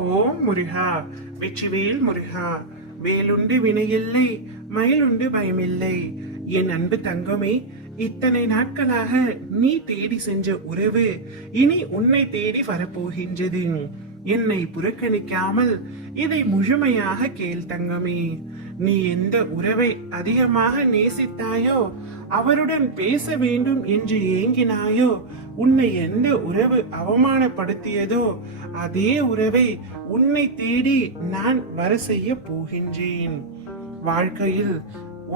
ஓம் முருகா, வெற்றிவேல் முருகா. வேலுண்டு வினையில்லை, மயிலுண்டு பயமில்லை. என் அன்பு தங்கமே, இத்தனை நாட்களாக நீ தேடி சென்ற உறவு இனி உன்னை தேடி வரப்போகின்றது. என்னை புறக்கணிக்காமல் இதை முழுமையாக கேள் தங்கமே. நீ எந்த உறவை அதிகமாக நேசித்தாயோ, அவருடன் பேச வேண்டும் என்று ஏங்கினாயோ, உன்னை எந்த உறவு அவமானப்படுத்தியதோ அதே உறவை உன்னை தேடி நான் வர செய்ய போகின்றேன். வாழ்க்கையில்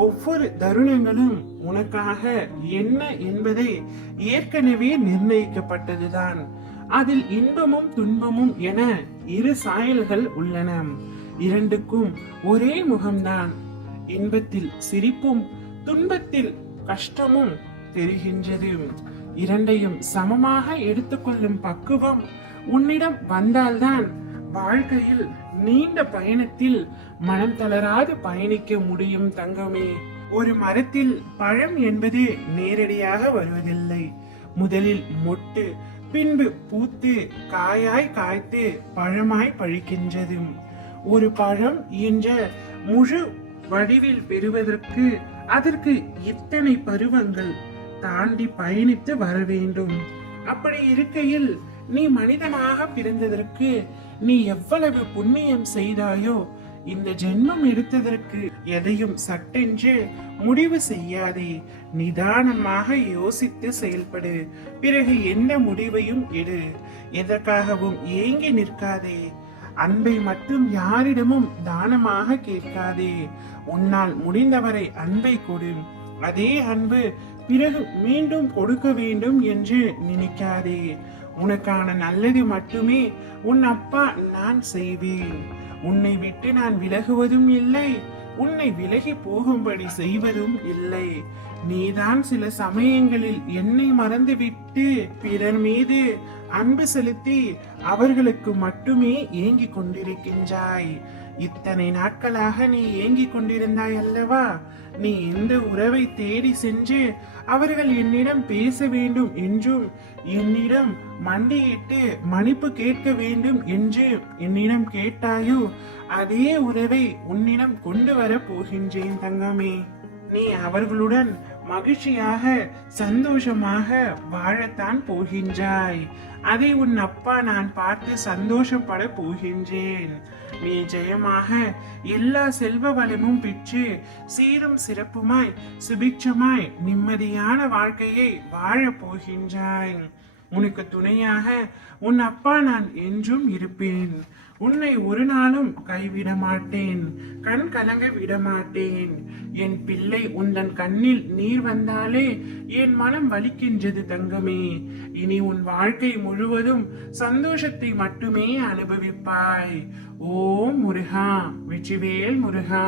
ஒவ்வொரு தருணங்களும் உனக்காக என்ன என்பதை ஏற்கனவே நிர்ணயிக்கப்பட்டதுதான். அதில் இன்பமும் துன்பமும் என இரு சாயல்கள் உள்ளன. இரண்டுக்கும் ஒரே முகம்தான். இன்பத்தில் சிரிப்பும் துன்பத்தில் கஷ்டமும் தெரிகின்றது. இரண்டையும் சமமாக எடுத்துக்கொள்ளும் பக்குவம் உன்னிடம் வந்தால்தான் வாழ்க்கையில் நீண்ட பயணத்தில் மனம் தளராது பயணிக்க முடியும் தங்கமே. ஒரு மரத்தில் பழம் என்பது நேரடியாக வருவதில்லை. முதலில் மொட்டு, பின்பு பூத்து காயாய் காய்த்து பழமாய் பழிக்கின்றது. ஒரு பழம் என்ற முழு வடிவில் பெறுவதற்கு அதற்கு இத்தனை பருவங்கள் தாண்டி பயணித்து வர வேண்டும். அப்படி இருக்கையில் நீ மனிதனாக பிறந்ததற்கு நீ எவ்வளவு புண்ணியம் செய்தாயோ, இந்த ஜென்மம் எடுத்ததற்கு எதையும் சட்டென்று முடிவு செய்யாதே. நிதானமாக யோசித்து செயல்படு. பிறகு எந்த முடிவையும் எடு. எதற்காகவும் ஏங்கி நிற்காதே. அன்பை மட்டும் யாரிடமும் தானமாக கேட்காதே. உன்னால் முடிந்தவரை அன்பை கொடு. அதே அன்பு பிறகு மீண்டும் கொடுக்க வேண்டும் என்று நினைக்காதே. உனக்கான நல்லது மட்டுமே உன் அப்பா நான் செய்வேன். உன்னை விட்டு நான் விலகுவதும் இல்லை, உன்னை விலகி போகும்படி செய்வதும் இல்லை. நீதான் சில சமயங்களில் என்னை மறந்துவிட்டு பிறர் மீது அன்பு செலுத்தி அவர்களுக்கு மட்டுமே ஏங்கிக் கொண்டிருக்கின்றாய். இத்தனை நாட்களாக நீ ஏங்கிக் கொண்டிருந்தாய் அல்லவா? நீ எந்த உறவை தேடி சென்று அவர்கள் என்னிடம் பேச வேண்டும் என்றும் என்னிடம் மண்டியிட்டு மன்னிப்பு கேட்க வேண்டும் என்று என்னிடம் கேட்டாயோ, அதே உறவை உன்னிடம் கொண்டு வர போகின்றேன் தங்கமே. நீ அவர்களுடன் மகிழ்ச்சியாக சந்தோஷமாக வாழத்தான் போகின்றாய். அதை உன் அப்பா நான் பார்த்து சந்தோஷப்பட போகின்றேன். நீ ஜெயமாக எல்லா செல்வ வளமும் பெற்று சீரும் சிறப்புமாய் சுபிட்சமாய் நிம்மதியான வாழ்க்கையை வாழ போகின்றாய். உனக்கு துணையாக உன் அப்பா நான் என்றும் இருப்பேன். உன்னை ஒரு நாளும் கைவிட மாட்டேன், கண் கலங்க விட மாட்டேன். என் பிள்ளை, உந்தன் கண்ணில் நீர் வந்தாலே என் மனம் வலிக்கின்றது தங்கமே. இனி உன் வாழ்க்கை முழுவதும் சந்தோஷத்தை மட்டுமே அனுபவிப்பாய். ஓம் முருகா, வெற்றிவேல் முருகா.